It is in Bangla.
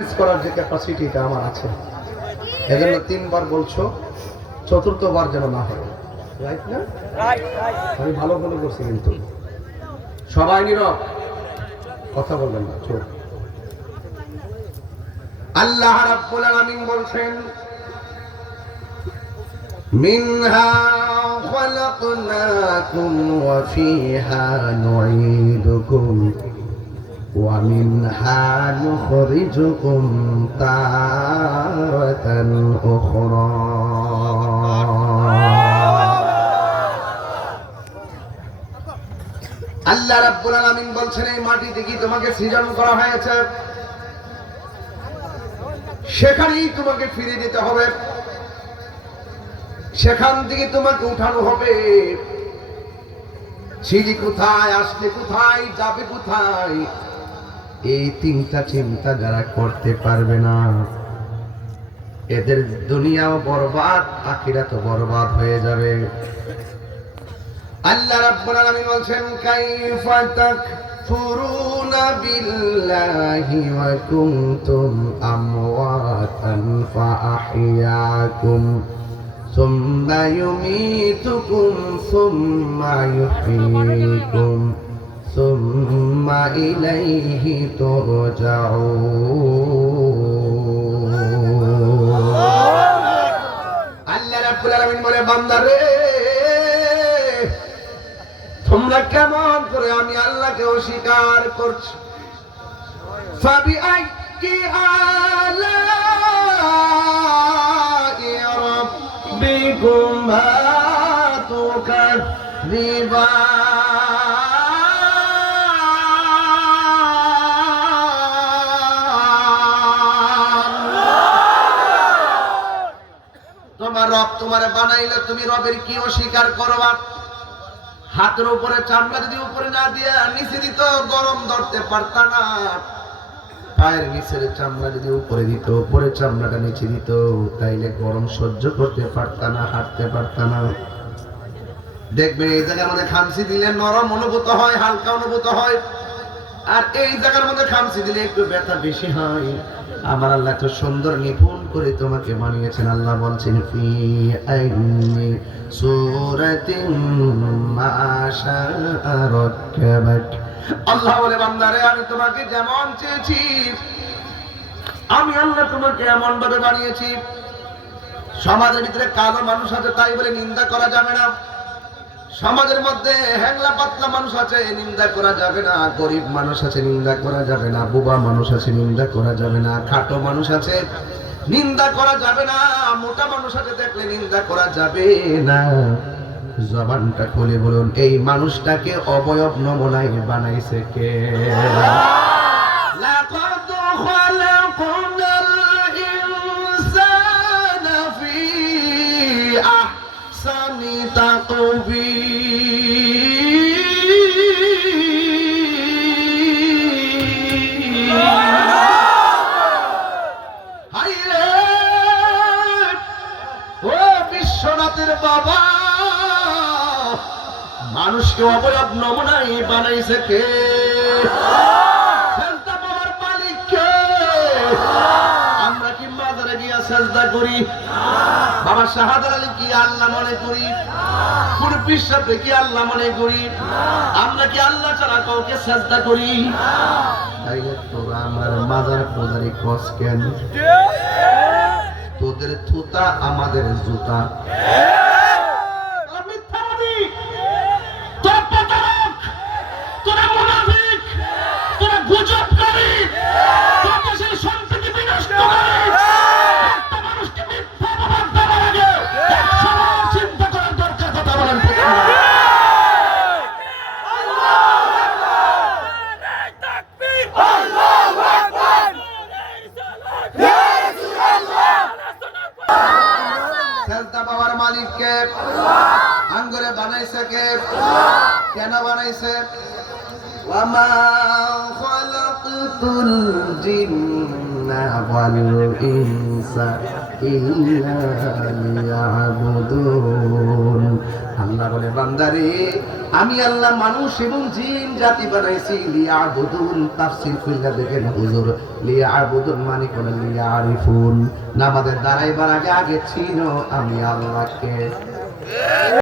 করার যে ক্যাপাসিটিটা আমার আছে, এজন্য তিনবার বলছো, চতুর্থবার যেন না হয়। রাইট না? আমি ভালো ভালো করছি, কিন্তু সবাই নীরব, কথা বলবেন না, চুপ। আল্লাহ রাব্বুল আলামিন বলছেন, মিনহা খালাকনাকুম ওয়া ফিহা নুঈদুকুম ওয়া মিনহা নুখরিজুকুম তারাতান উখরা। আল্লাহ রাব্বুল আলামিন বলছেন, এই মাটি থেকে তোমাকে সৃজন করা হয়েছে, সেখানেই তোমাকে ফিরে যেতে হবে, সেখান থেকে তোমাকে উঠানো হবে। ছিলি কোথায়, আসলে কোথায়, যাবে কোথায়, এই তিনটা চিন্তা যারা করতে পারবে না, এদের দুনিয়াও বরবাদ, আখিরাতও বরবাদ হয়ে যাবে। আল্লাহ রাব্বুল আলামিন বলছেন, কাইফা তাকফুরুনা বিল্লাহি ওয়া কুনতুম আমওয়াতান ফাআহইয়াকুম সুম্মা ইউমীতুকুম সুম্মা ইউহয়ীকুম সুম্মা ইলাইহি তুরজাউন। আল্লাহ রাব্বুল আলামিন বলে, বান্দারে, তোমরা কেমন করে আমি আল্লাহকে অস্বীকার করছো? ফাবিআইয়ি আলাই রাব্বিকুমা তুকাযযিবান। তোমার রব তোমারে বানাইলে তুমি রবের কি অস্বীকার করবা? হাতের উপরে চামড়া যদি উপরে না দিয়ে নিচে দিত, গরম ধরতে পারতা না। পায়ের নিচের চামড়া যদি উপরে দিত, উপরে চামড়াটা নিচে দিত, তাইলে গরম সহ্য করতে পারতা না, হাঁটতে পারতা না। দেখবেন এই জায়গার মধ্যে খামসি দিলে নরম অনুভূত হয়, হালকা অনুভূত হয়, আর এই জায়গার মধ্যে খামসি দিলে একটু ব্যথা বেশি হয়। আমার আল্লাহ তো সুন্দর নিপুণ করে তোমাকে বানিয়েছেন। আল্লাহ বলছেন, ফি আইনি সূরাতিন মা শাআ রাক্কাবাক। আল্লাহ বলে, বান্দারে, আমি তোমাকে যেমন চেয়েছি, আমি আল্লাহ তোমাকে এমন ভাবে বানিয়েছি। সমাজের ভিতরে কালো মানুষ আছে, তাই বলে নিন্দা করা যাবে না। সমাজের মধ্যে হ্যাংলা পাতলা মানুষ আছে, নিন্দা করা যাবে না। গরিব মানুষ আছে, নিন্দা করা যাবে না। বুবা মানুষ আছে, নিন্দা করা যাবে না। খাটো মানুষ আছে, নিন্দা করা যাবে না। মোটা মানুষ আছে, দেখলে নিন্দা করা যাবে না। জবানটা খুলে বলুন, এই মানুষটাকে অবয়ব নমুনায় বানাইছে কে? লাকাদ খালাকনাল ইনসানা ফি আহসানি তাকবীর। হায়রে, ও বিশ্বনাথের বাবা, মানুষকে অবয়ব নমুনায় বানাইছে কে? সেজদা পাওয়ার মালিক কে? আমরা কি মাজারে গিয়া সেজদা করি? বাবা শাহাদাত আলী কি আল্লাহ মনে করি? কোন পীর সাহেবকে কি আল্লাহ মনে করি? আমরা কি আল্লাহ ছাড়া কাউকে সেজদা করি? তাইলে তোরা আমার মাজার পূজারি কস কেন? তোদের থুতা আমাদের জুতা। বাবার মালিক কে? আঙ্গুরে বানাইছে কে? কেন বানাইছে? ওয়ামা খালাকতুল জিন্না ওয়াল ইনসা ইল্লা লিয়াবুদুন। আল্লাহ বলে বান্দারে আমি আল্লাহ মানুষ এবং জিন জাতি বানাইছি লিয়াবুদুন। তাফসীর কইরা দেখেন হুজুর, লিয়াবুদুন মানে কোন লিয়ারিফুন, নামাজে দাঁড়াইবার আগে আগে চিনো আমি আল্লাহকে।